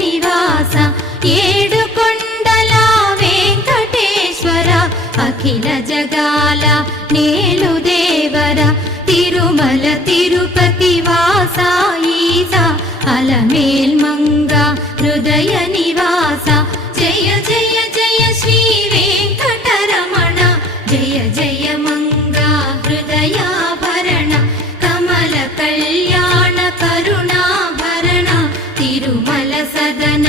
నివాస ఏడుకొండల వెంకటేశ్వర అఖిల జగాల నేలు దేవర తిరుమల తిరుపతి వాస ఈస అలమేల్మంగ హృదయ నివాస జయ జయ జయ శ్రీ వెంకటరమణ జయ జయ మంగ హృదయాభరణ కమల కళ్యాణ కరుణాభరణ తిరుమల సదన